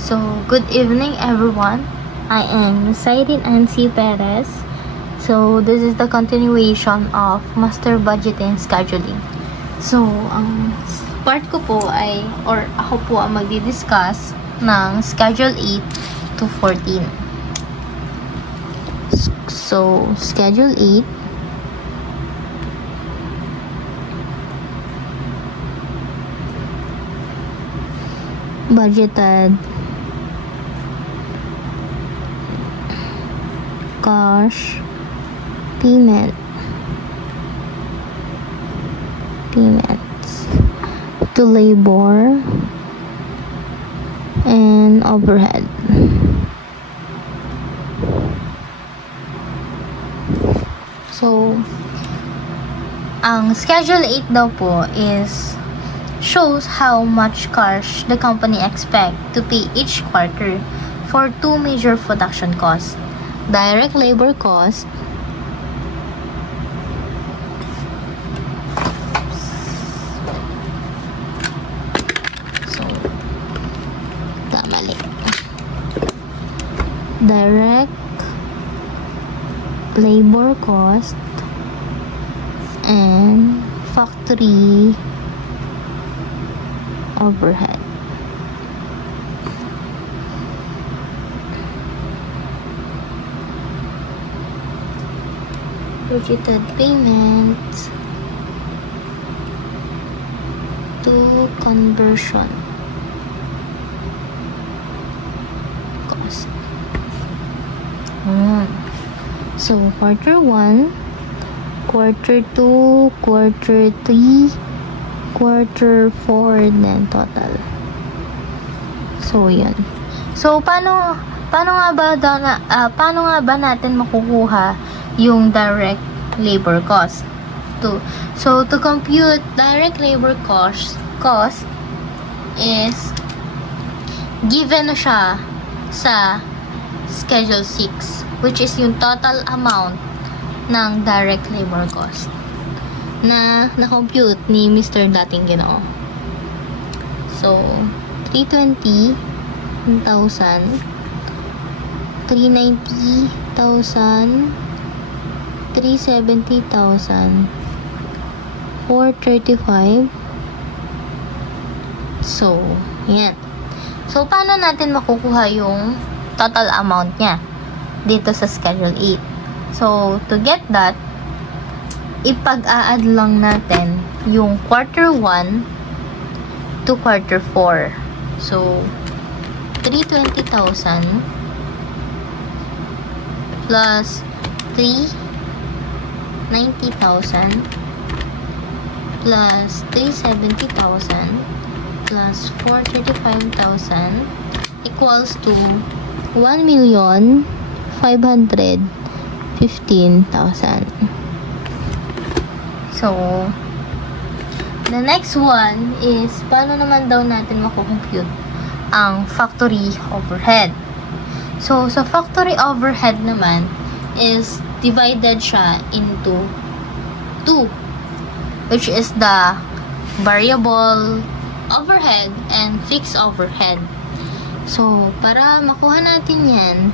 So, good evening everyone. I am Saidin Ansi Perez. So, this is the continuation of Master Budgeting Scheduling. So, ang part ko po ay, or ako po ang magdi-discuss ng Schedule 8 to 14. So, Schedule 8. Budgeted cash payments to labor and overhead. So, ang Schedule 8 daw po is shows how much cash the company expect to pay each quarter for two major production costs: direct labor cost direct labor cost and factory overhead. Budgeted payments to conversion cost. So, quarter 1, quarter 2, quarter 3, quarter 4, then total. So, yan. So, paano nga ba natin makukuha yung direct labor cost? So, to compute direct labor cost is given na siya sa Schedule 6, which is yung total amount ng direct labor cost na na-compute ni Mr. Dating Ginoo. So, 320,000, 390,000, 370,000, 435. So, yan. So, paano natin makukuha yung total amount niya dito sa Schedule 8? So, to get that, ipag-a-add lang natin yung quarter 1 to quarter 4. So, 320,000 plus 390,000 plus 370,000 plus 435,000 equals to 1,515,000. So, the next one is paano naman daw natin makukompute ang factory overhead. So, sa factory overhead naman is divided siya into 2, which is the variable overhead and fixed overhead. So, para makuha natin yan,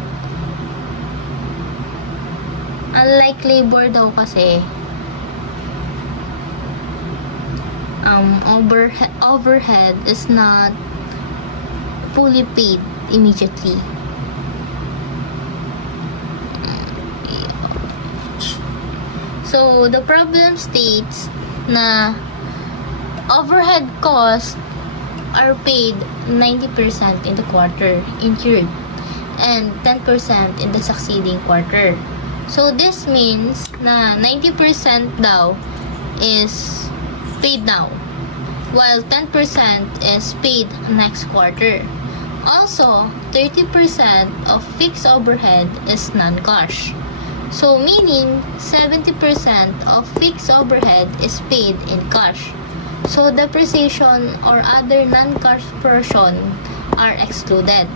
unlike labor daw kasi, overhead is not fully paid immediately. So, the problem states na overhead costs are paid 90% in the quarter incurred and 10% in the succeeding quarter. So, this means na 90% daw is paid now, while 10% is paid next quarter. Also, 30% of fixed overhead is non-cash. So, meaning 70% of fixed overhead is paid in cash. So, depreciation or other non-cash portion are excluded.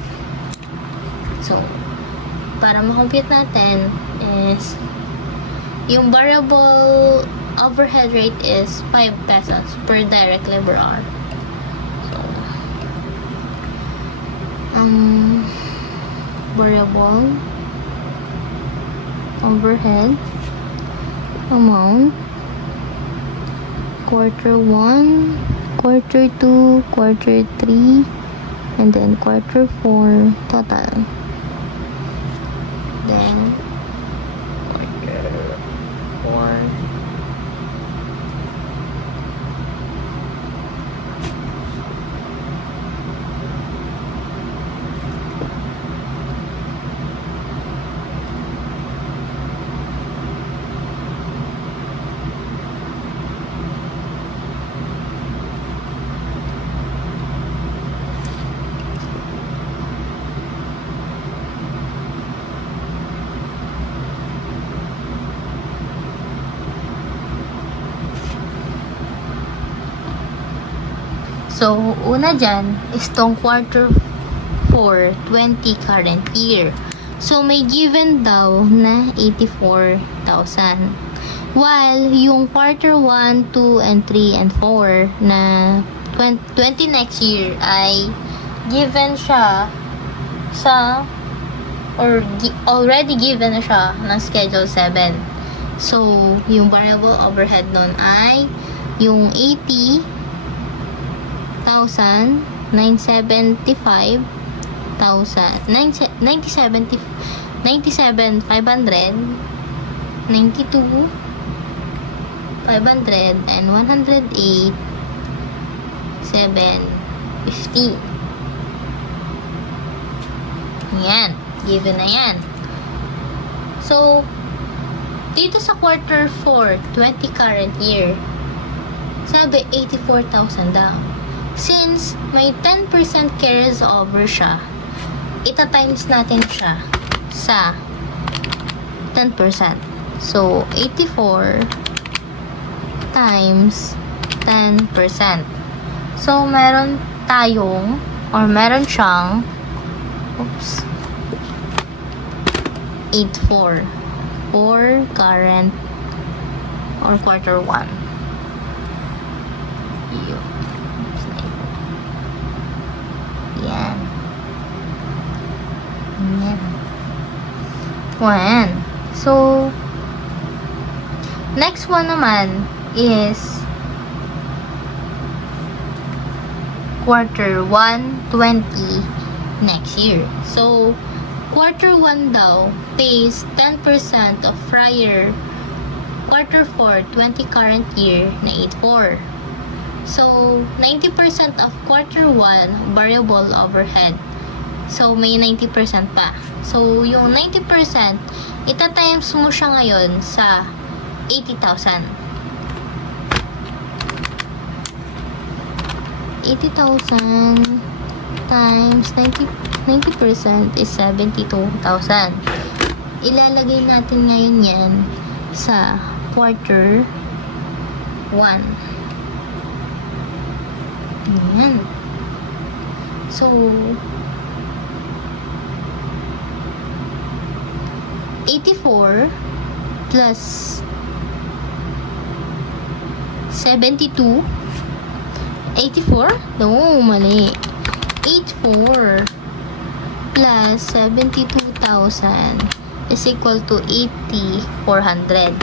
So, para makompute natin is yung variable overhead rate is 5 pesos per direct labor hour. So, variable overhead amount, quarter 1, quarter 2, quarter 3, and then quarter 4 total. Then quarter 4. So, una dyan is tong quarter 4, 20 current year. So, may given daw na 84,000. While yung quarter 1, 2, and 3, and 4 na 20 next year ay given siya sa already given na siya ng schedule 7. So, yung variable overhead nun ay yung 80,000, 975,000, 97,500, 92,500, and 108,750. Yan. Given na yan. So, dito sa quarter 4, 20 current year, sabi 84,000 daw. Since may 10% carries over siya, ita-times natin siya sa 10%. So, 84 times 10%. So, meron siyang 84 for current or quarter 1. Yan. Yan. So, next one naman is quarter 1, 20 next year. So, quarter 1 daw pays 10% of prior quarter 4, 20 current year na 84. So, 90% of quarter 1 variable overhead. So, may 90% pa. So, yung 90%, ita-times mo siya ngayon sa 80,000. 80,000 times 90% is 72,000. Ilalagay natin ngayon yan sa quarter 1. Ayan. So, 84 plus 72. 84? No, mali. 84 plus 72,000 is equal to 80,400.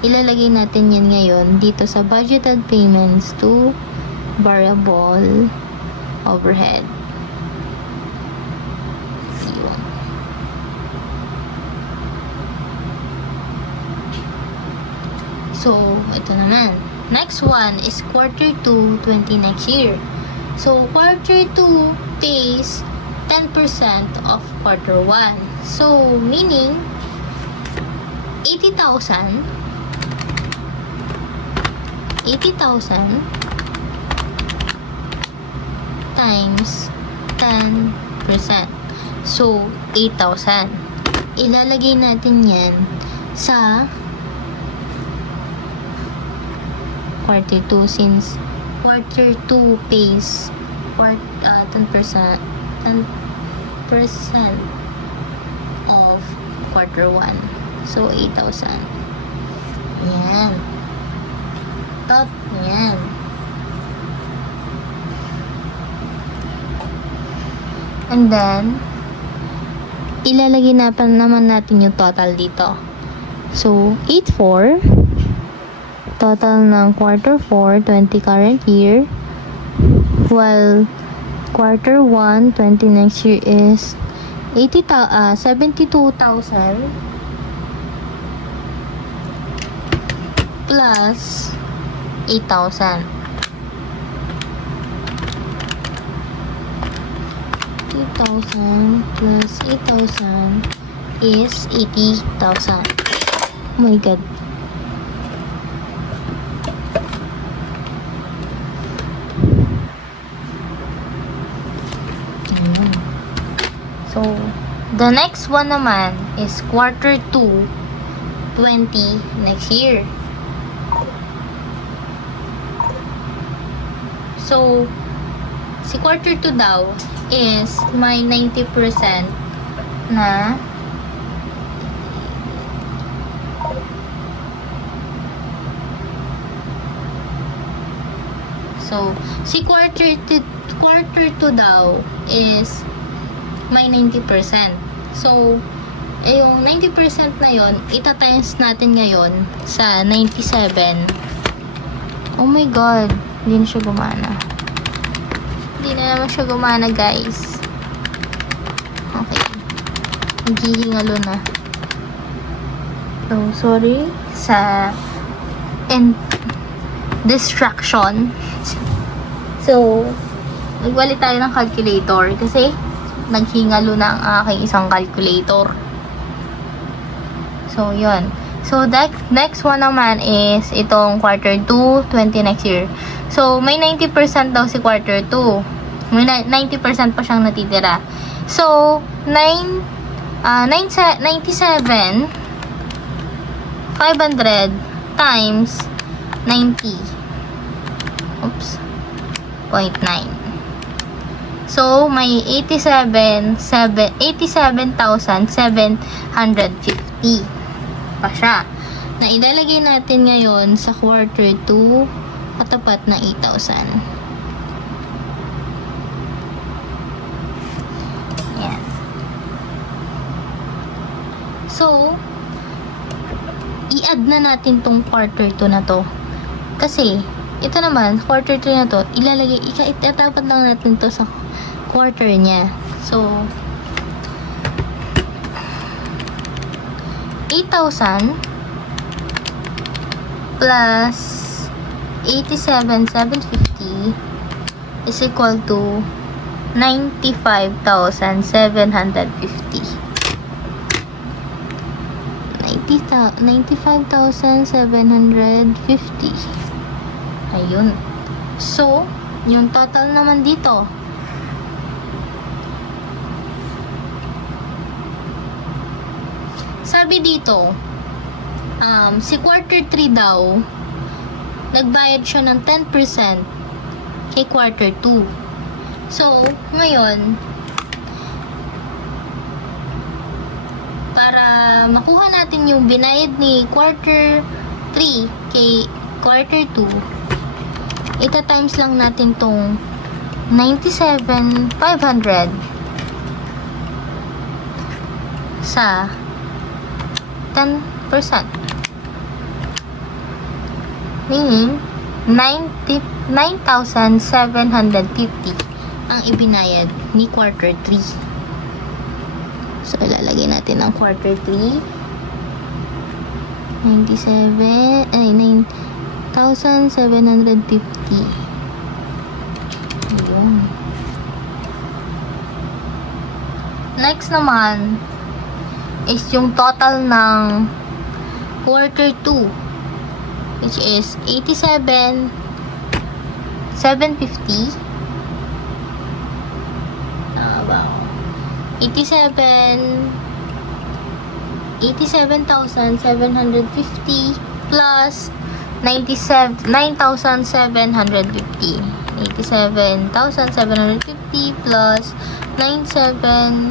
Ilalagay natin yan ngayon dito sa budgeted payments to variable overhead. Yun. So, ito naman. Next one is quarter 2, 20 next year. So, quarter 2 pays 10% of quarter 1. So, meaning 80,000 times 10%. So, 8,000. Ilalagay natin yan sa quarter 2 since quarter 2 pays 10% of quarter 1. So, 8,000. Yan. Top. Yan. And then, ilalagay na pa naman natin yung total dito. So, 8,400. Total ng quarter 4, 20 current year. While quarter 1, 20 next year is 72,000 plus 8,000. 8,000 plus 8,000 is 80,000. Oh my god. So, the next one naman is quarter 2, 20 next year. So, si quarter 2 daw is may 90% na so, si quarter 2 daw is may 90%. So, yung 90% na yon, ita-times natin ngayon sa 97. Oh my god, hindi na siya gumana. Hindi na naman siya gumana, guys. Okay. Naghihingalo na. So, sorry sa distraction. So, magwali tayo ng calculator kasi naghingalo na ang aking isang calculator. So, yun. So, that next one naman is itong quarter 2, 20 next year. So, may 90% daw si quarter 2. May 90% pa siyang natitira. So, 97,500 times 90. Oops. 0.9. So, may 87,750 pa siya. Na ilalagay natin ngayon sa quarter 2 katapat na 8,000. Yan. So, i-add na natin tong quarter 2 na to. Kasi, ito naman, quarter 2 na to, itatapat lang natin to sa quarter niya. So, 8,000 plus 87,750 is equal to 95,750. 95,750. Ayun. So, yung total naman dito, sabi dito, si quarter 3 daw, nagbayad siya ng 10% kay quarter 2. So, ngayon, para makuha natin yung binayad ni quarter 3 kay quarter 2, ita-times lang natin tong 97,500 sa 10%. Meaning, 9,750 ang ibinayad ni quarter 3. So, ilalagay natin ang quarter 3. 9,750. Ayun. Next naman is yung total ng quarter 2, which is 87,750. 87,750 plus 9,750. 87,750 plus 9,750.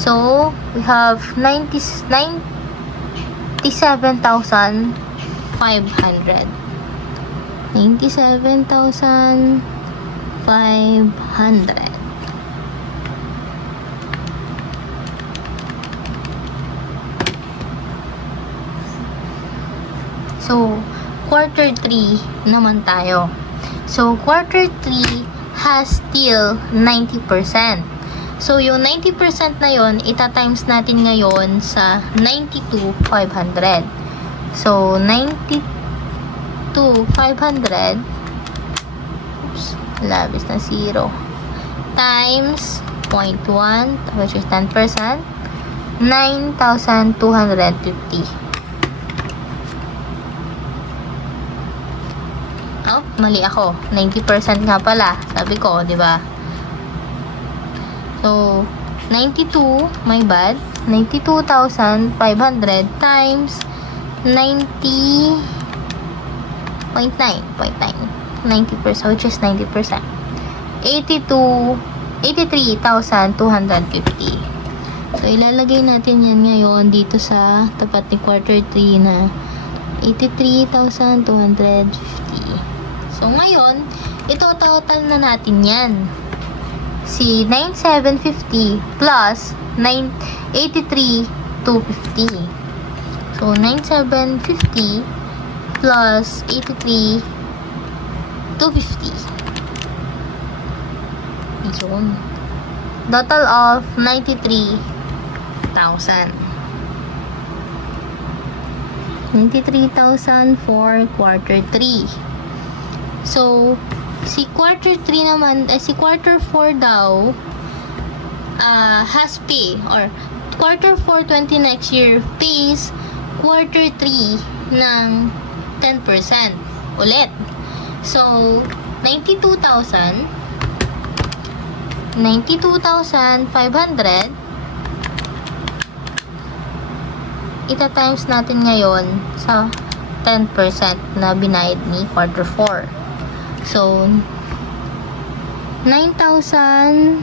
So, we have 97,500. 97,500. So, quarter 3 naman tayo. So, quarter 3 has still 90%. So, yung 90% na yon, ita-times natin ngayon sa 92,500. So, 92,500, oops, labis na 0, times 0.1, which is 10%, 9,250. Oh, mali ako. 90% nga pala. Sabi ko, di ba? So, 92, my bad. 92,500 times 90.9, 90%, which is 90%. 83,250. So, ilalagay natin yan ngayon dito sa tapat ni quarter 3 na 83,250. So, ngayon, ito-total na natin yan. Si 9,750 plus 83,250. So, 9,750 plus 83,250. Yun. Total of 93,000. 93,000 for quarter 3. So, si quarter 3 naman, si quarter 4 daw, has pay, or quarter 4 20 next year pays quarter 3 ng 10% ulit. So, 92,500 ita-times natin ngayon sa 10% na binayad ni quarter 4. So, 9,250.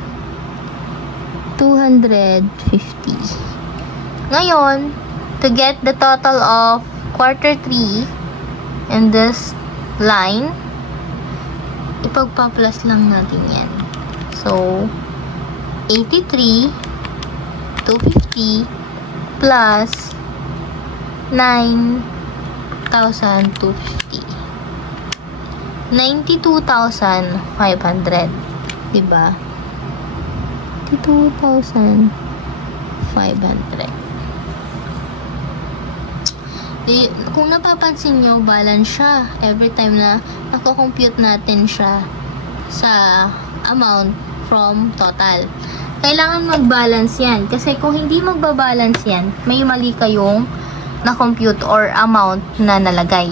Ngayon, to get the total of quarter 3 in this line, ipagpa-plus lang natin yan. So, 83,250 plus 9,250. 92,500. Diba? 92,500. Kung napapansin nyo, balance siya every time na nako-compute natin siya sa amount from total. Kailangan mag-balance yan. Kasi kung hindi magbabalance yan, may mali kayong na-compute or amount na nalagay.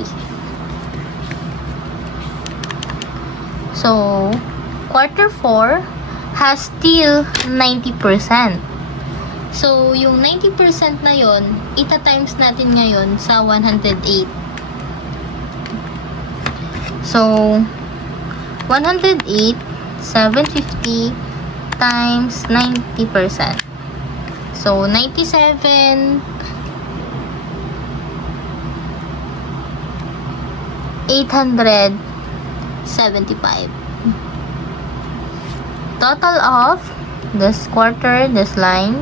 So, quarter 4 has still 90%. So, yung 90% na yon, ita-times natin ngayon sa 108. So, 108, 750 times 90%. So, 97, 875. Total of this quarter, this line,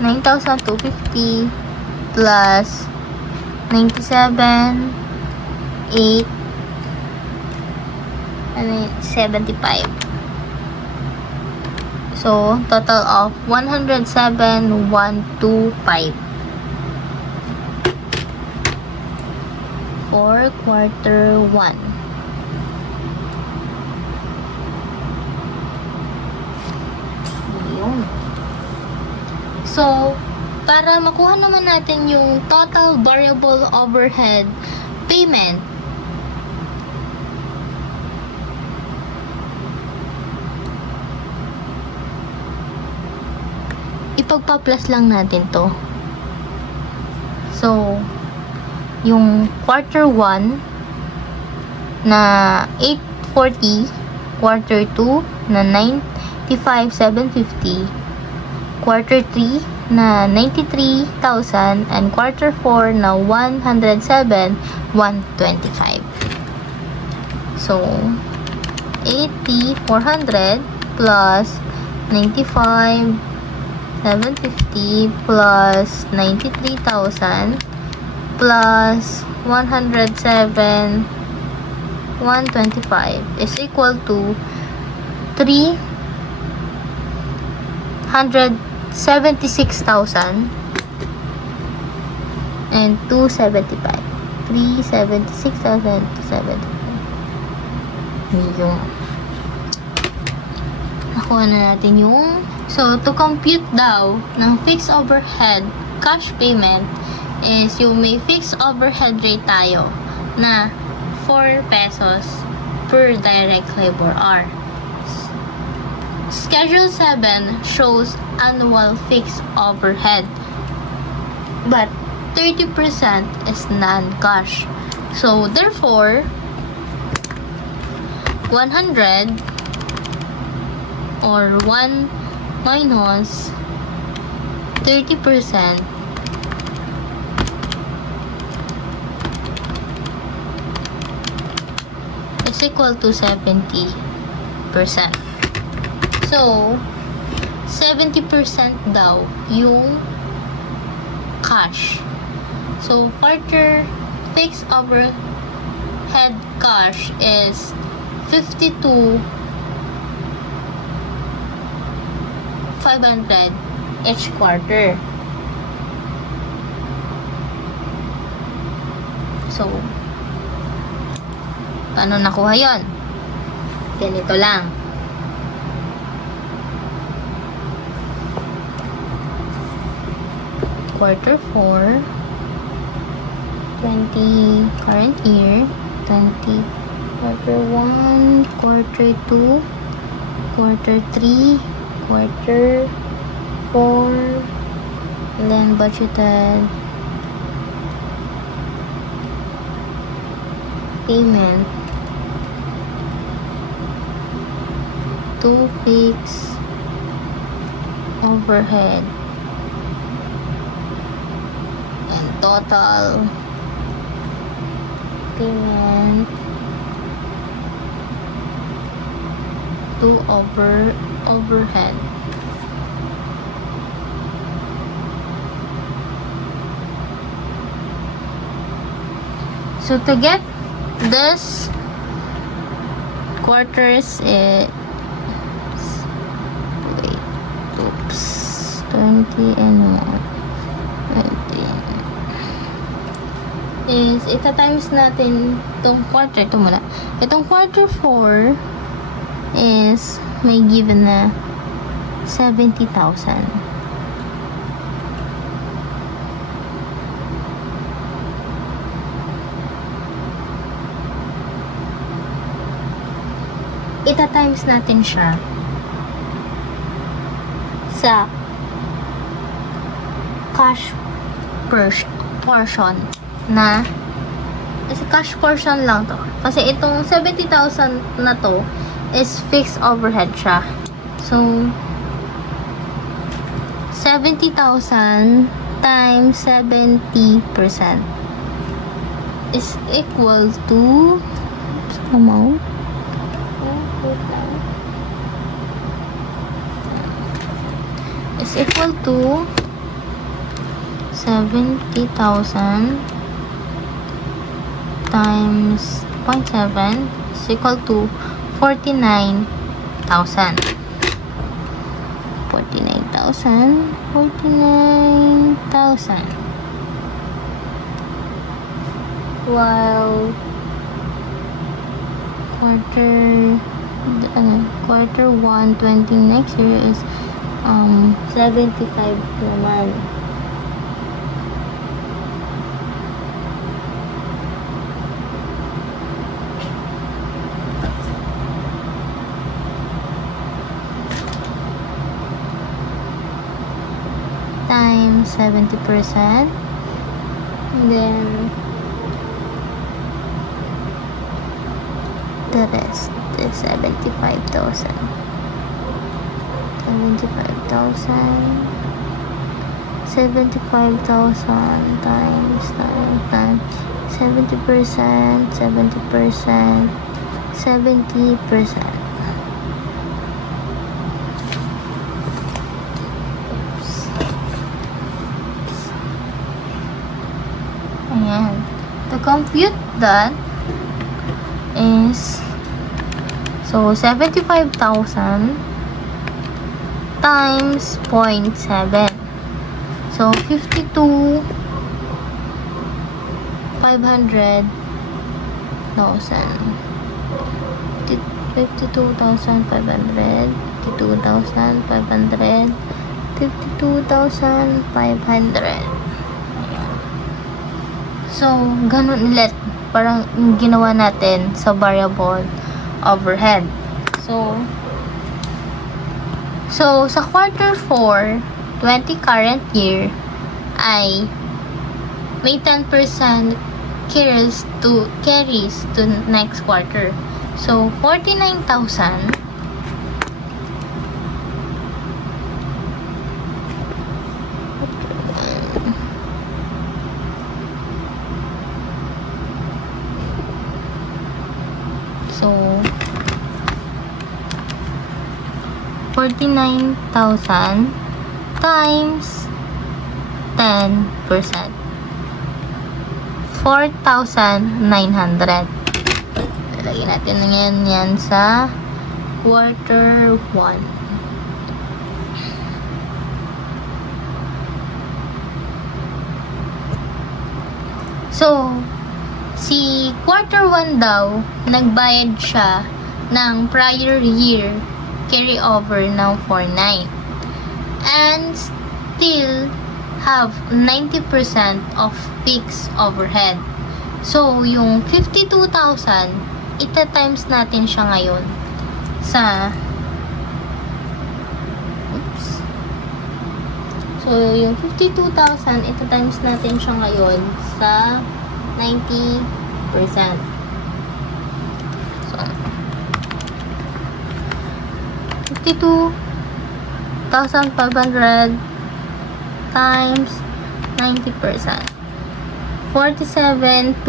$9,250 plus 97, 875. So, total of 107,125 for quarter 1. Yun. So, para makuha naman natin yung total variable overhead payment, ipagpa-plus lang natin to. So, yung quarter 1 na 840, quarter 2 na 95,750, quarter 3 na 93,000, and quarter 4 na 107,125. So, 80,400 plus 95,750 750 plus 93,000 plus 107, 125 is equal to 376,000 and 275. 376,275. Yung nakuha na natin yung so to compute daw ng fixed overhead cash payment is yung may fixed overhead rate tayo na 4 pesos per direct labor hour. Schedule 7 shows annual fixed overhead but 30% is non-cash. So therefore 100 or 1 minus 30% is equal to 70%. So 70% daw yung cash. So quarter fixed overhead cash is 52,500 each quarter. So, paano nakuha yon? Ganito lang. Quarter 4, 20 current year, 20 quarter 1, quarter 2, quarter 3, quarter 4, and then budgeted payment to fix overhead and total payment to overhead. So to get this quarters is 20 and 1 is ita-times natin itong quarter. Ito muna. Itong quarter 4 is may given na 70,000. Ita-times natin siya sa cash portion na kasi cash portion lang to. Kasi itong 70,000 na to is fixed overhead siya. So 70,000 times 70% is equal to amount is equal to 70,000 times 0.7 is equal to 49,000. 49,000. While quarter 1 20 next year is 75 naman. Times 70%, and then the rest is 75,000. 75,000 times 70%, 70%. Oops. compute that is, so 75,000 times 0.7. So 52,500 52,500 52,500. So, ganun ulit. Parang ginawa natin sa variable overhead. So, sa quarter 4, 20 current year, ay may 10% carries to next quarter. So, 49,000 So, 49,000 times 10%. 4,900. Lalagyan natin ngayon yan sa quarter 1. So, si quarter 1 daw, nagbayad siya ng prior year carryover ng 49. And still have 90% of fixed overhead. So, yung 52,000, ita-times natin siya ngayon sa So, yung 52,000, ita-times natin siya ngayon sa 90%. So, 52,500 times 90%. 47,250.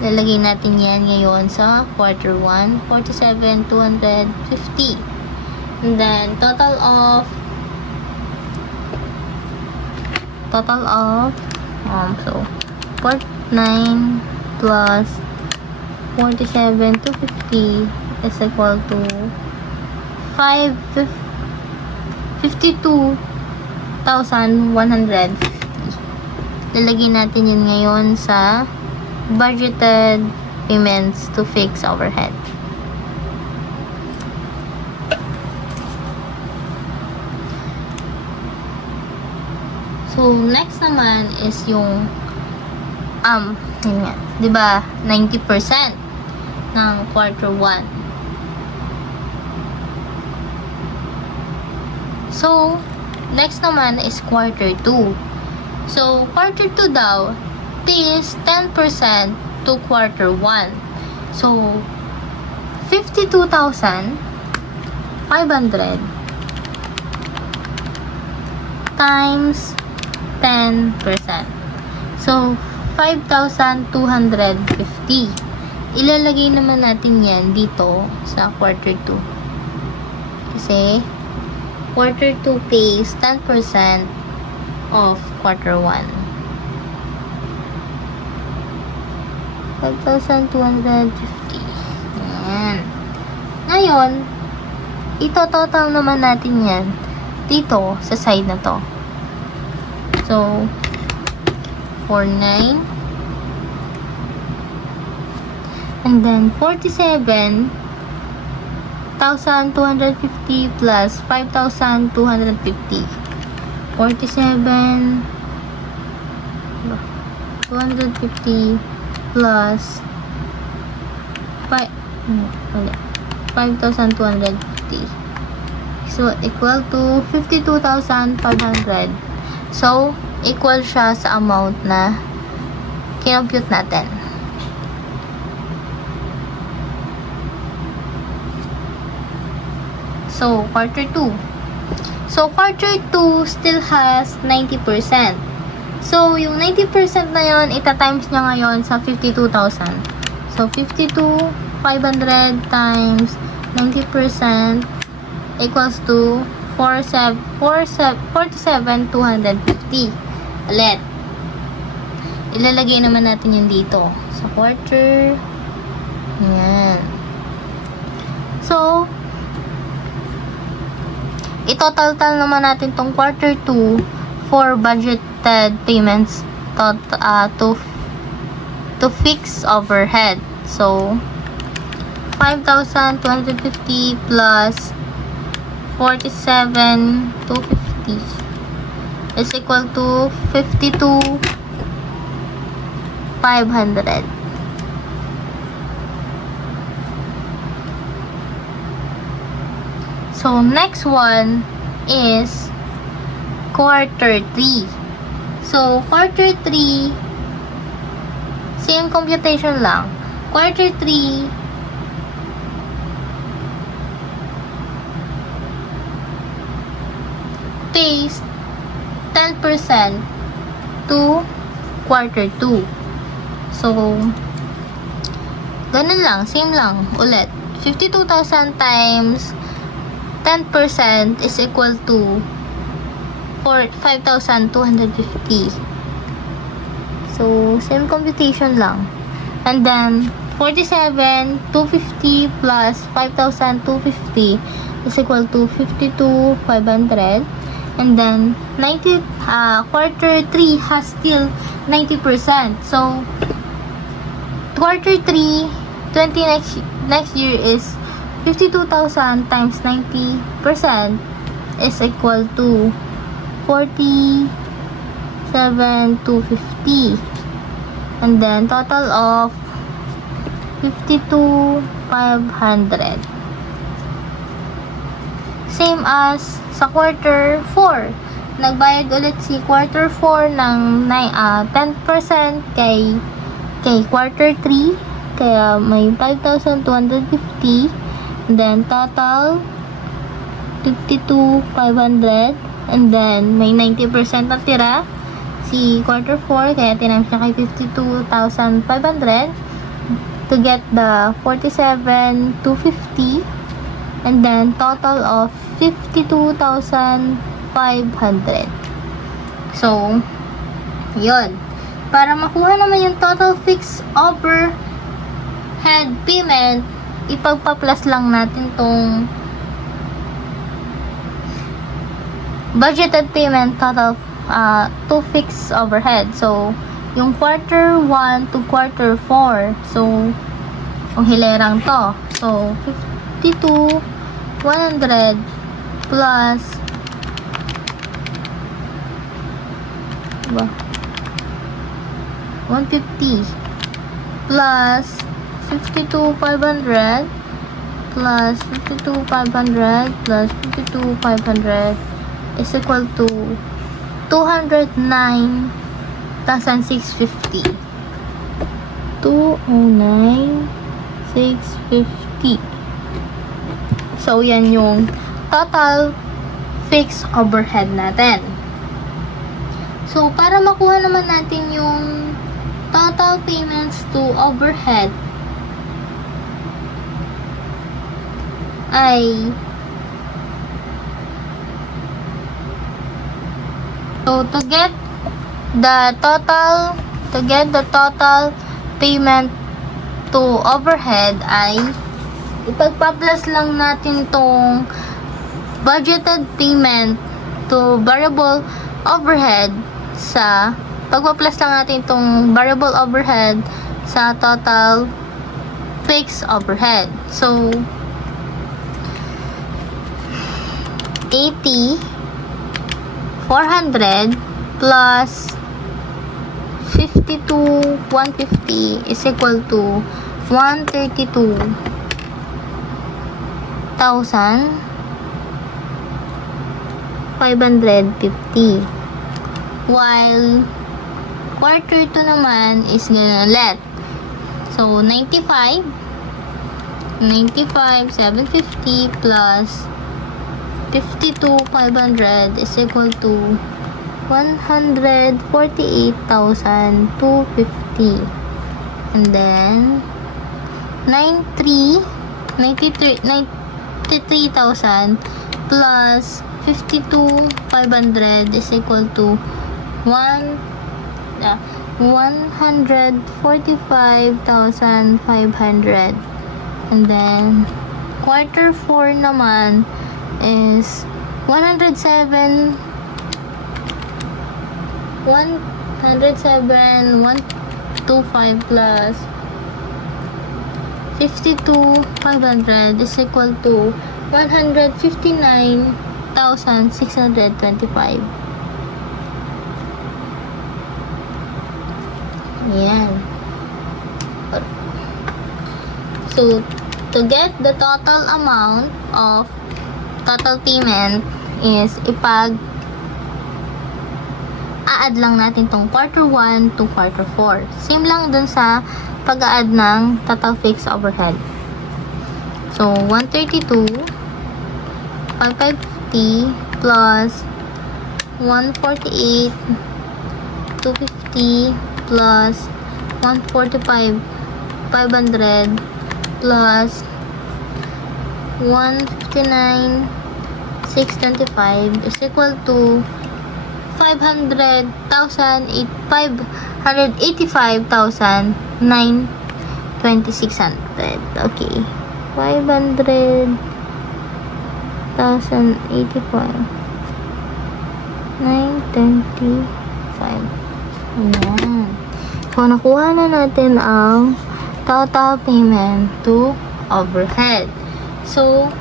Lalagay natin yan ngayon sa quarter 1. 47,250. And then, total of so 49 plus 47,250 is equal to 52,150. Lalagay natin yun ngayon sa budgeted payments to fix overhead. So, next naman is yung yun nga, 'di ba? 90% ng quarter 1. So, next naman is quarter 2. So, quarter 2 daw is 10% to quarter 1. So, 52,500 times 10%. So, 5,250. Ilalagay naman natin yan dito sa quarter 2. Kasi, quarter 2 pays 10% of quarter 1. 5,250. Ayan. Ngayon, ito-total naman natin yan dito sa side na to. So, 49. And then, 47,250 plus 5,250. 47,250 plus 5,250. So, equal to 52,500. So, equal siya sa amount na kinompute natin. So, quarter 2. So, quarter 2 still has 90%. So, yung 90% na yon, ita-times niya ngayon sa 52,000. So, 52,500 times 90% equals to 47,250. Ulit. ilalagay naman natin yun dito sa quarter. Yan. So, itotal naman natin tong quarter 2 for budgeted payments to fix overhead. So, 5,250 plus 47,250 is equal to 52,500. So, next one is quarter 3. So, quarter 3, same computation lang. Quarter 3, pays 10% to quarter 2. So, ganun lang, same lang, ulit. 52,000 times 10% is equal to 5,250. So, same computation lang. And then, 47,250 plus 5,250 is equal to 52,500. And then, quarter 3 has still 90%. So, quarter 3, next year is 52,000 times 90% is equal to 47,250. And then, total of 52,500. Same as sa quarter 4. Nagbayad ulit si quarter 4 ng 10% kay quarter 3. Kaya may 5,250. And then, total 52,500. And then, may 90% na tira si quarter 4. Kaya tinams niya kay 52,500 to get the 47,250. And then, total of 52,500. So, yun. Para makuha naman yung total fixed overhead payment, ipagpa-plus lang natin tong budgeted payment total to fixed overhead. So, yung quarter 1 to quarter 4. So, kung hilerang to. So, 52,100 plus 150 plus 52,500 plus 52,500 plus 52,500 is equal to 209,650. 209,650. So, yan yung total fixed overhead natin. So, para makuha naman natin yung total payments to overhead ay to get the total payment to overhead ay ipagpa-plus lang natin tong budgeted payment to variable overhead sa pagpa-plus lang natin tong variable overhead sa total fixed overhead. So, 80,400 plus 52,150 is equal to 132,550. While quarter 2 naman is ganun ulit. So, 95,750 plus 52,500 is equal to 148,250. And then, 93,000 plus 52,500 is equal to 145,500. And then, quarter 4 naman is 107, 125 plus 52,500 is equal to 159,625. Ayan. So, to get the total amount of total payment is add lang natin tong quarter 1 to quarter 4. Same lang dun sa pag-add ng total fixed overhead. So, 132,550 plus 148,250 plus 145,500 plus 159,625 is equal to 585,92600. Okay. 500,085. 925. Ayan. So, nakuha na natin ang total payment to overhead. So,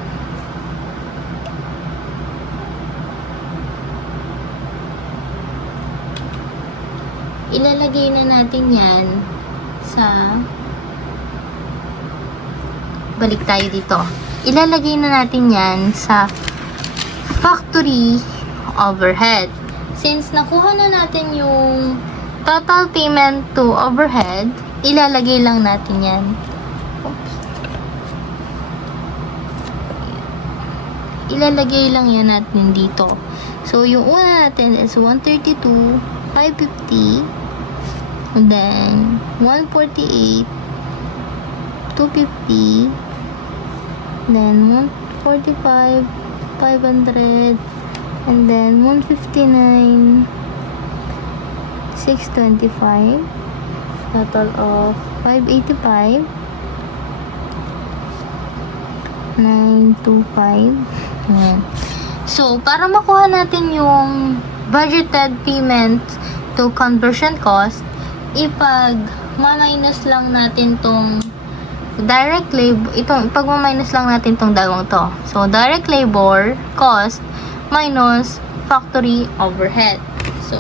ilalagay na natin yan sa balik tayo dito. Ilalagay na natin yan sa factory overhead. Since nakuha na natin yung total payment to overhead, ilalagay lang natin yan. Oops. Ilalagay lang yan natin dito. So, yung una natin is 132,550. And then, 148,250. Then, 145,500. And then, 159,625. Total of 585,925. Ayan. So, para makuha natin yung budgeted payment to conversion cost, ipag-minus lang natin tong direct labor, ipag-minus lang natin tong dalawang to. So, direct labor cost minus factory overhead. So,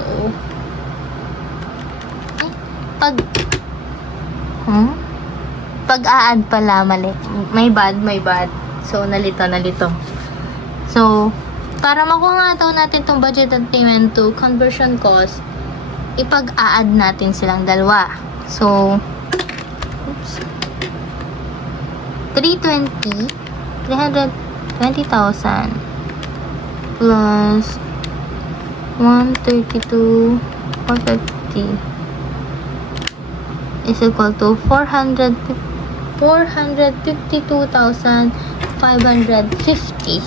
pag-a-add pala, mali. May bad. So, nalito. So, para makuha nga natin tong budgeted payment to conversion cost, ipag-a-add natin silang dalawa. So, 320,000 plus 132,450 is equal to 452,550.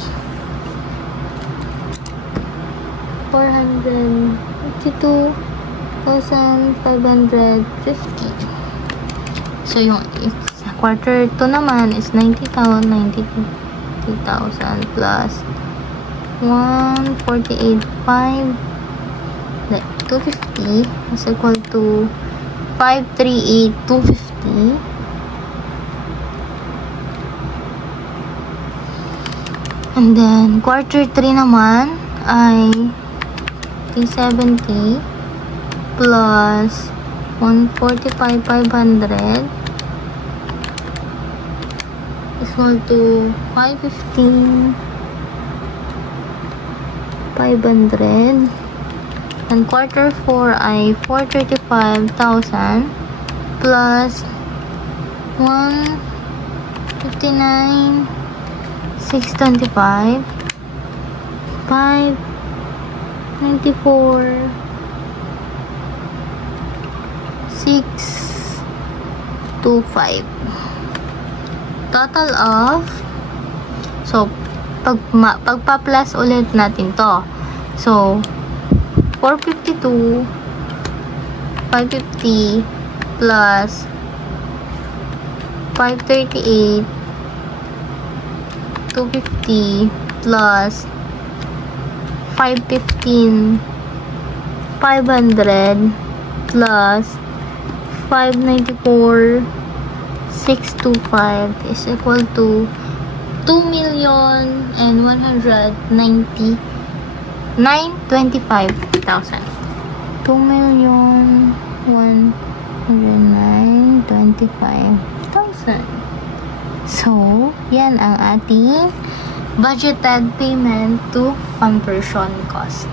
452,550. So, yung quarter 2 naman is 90,000 plus 148,250 is equal to 538,250. And then, quarter 3 naman ay 370 plus 145,500 is equal to 515,500. And quarter 4 ay 435,000 plus 159,625 594,625 total of, so pagpa-plus ulit natin to. So 452 550 plus 538, 250 plus 515, 500 plus 594, 625 is equal to 2,199,25,000. 2,199,25,000. So, yan ang ating budgeted payment to conversion cost.